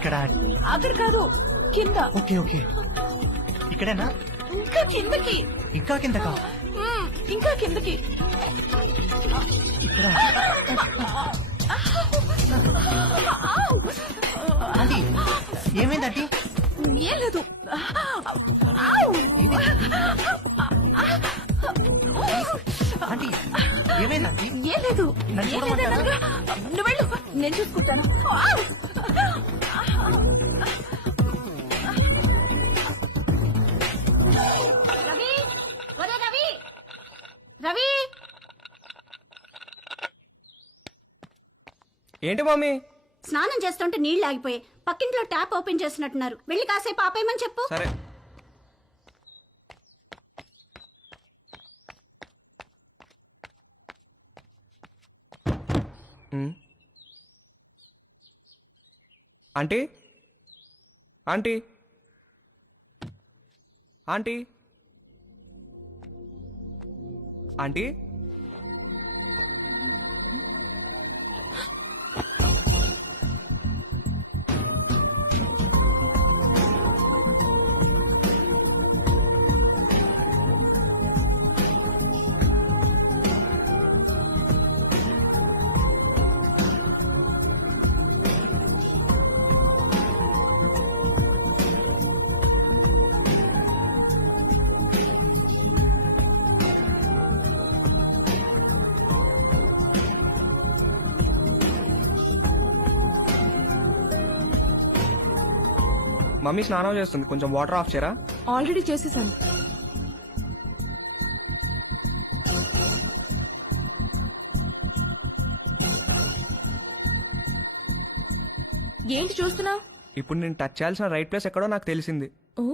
ఇక్కడ అక్కడ కాదు, కింద. ఓకే ఓకే ఇక్కడేనా? ఇంకా కిందకి. ఇంకా కిందకా? ఇంకా కిందకి. ఇక్కడ ఆంటీ ఏమైంది ఆంటీ? ఏం లేదు. ఆంటీ ఏమైంది ఆంటీ? ఏం లేదు. నన్ను ఏం లేదు చూడమంటారా? అన్నగా. నువ్వు వెళ్ళు, నేను చూసుకుంటాను. రవి, ఒరే రవి, రవి. ఏంటి మమ్మీ? స్నానం చేస్తుంటే నీళ్లు ఆగిపోయాయి. పక్కింట్లో ట్యాప్ ఓపెన్ చేసినట్టున్నారు. వెళ్ళి కాసేపు ఆపేయమని చెప్పు. సరే. Aunty aunty aunty aunty mummy స్నానం చేస్తుంది, కొంచెం వాటర్ ఆఫ్ చేయరా? ఆల్రెడీ చేసేసాను. ఏంటి చూస్తున్నావు? ఇప్పుడు నేను టచ్ చేయాల్సిన రైట్ ప్లేస్ ఎక్కడో నాకు తెలిసింది. ఓ,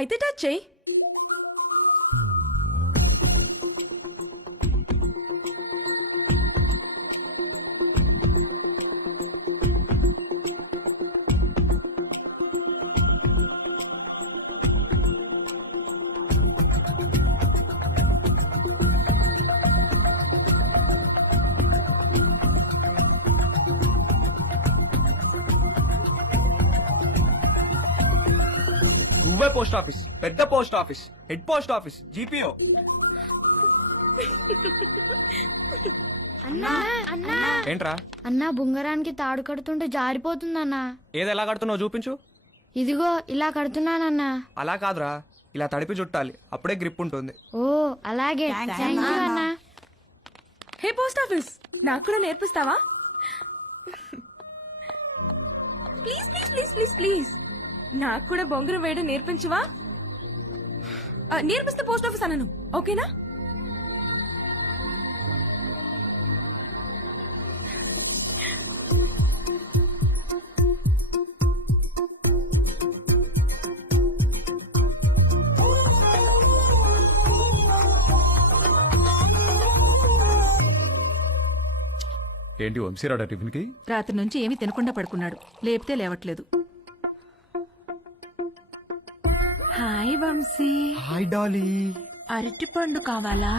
అయితే టచ్ చెయ్యి. నువ్వే పోస్ట్ ఆఫీస్, పెద్ద post office, head post office, GPO. అన్నా అన్నా ఏంట్రా? అన్నా బుంగరానికి తాడు కడుతుంటే జారిపోతుందన్నా. ఏది ఎలా కడుతున్నావు చూపించు. ఇదిగో ఇలా కడుతున్నానన్నా. అలా కాదురా, ఇలా తడిపి చుట్టాలి, అప్పుడే గ్రిప్ ఉంటుంది. ఓ అలాగే, థ్యాంక్ యూ అన్నా. హే పోస్ట్ ఆఫీస్, నాకు కూడా నేర్పిస్తావా? Please please please please please, నాకు కూడా బొంగరం వేయడం నేర్పించవా? నేర్పిస్తే పోస్ట్ ఆఫీస్ అన్నాను, ఓకేనా? ఏంటి వంశీరాడా టిఫిన్ కి? రాత్రి నుంచి ఏమీ తినకుండా పడుకున్నాడు, లేపితే లేవట్లేదు. హాయ్ వంశీ. Hi Dolly. అరటి పండు కావాలా?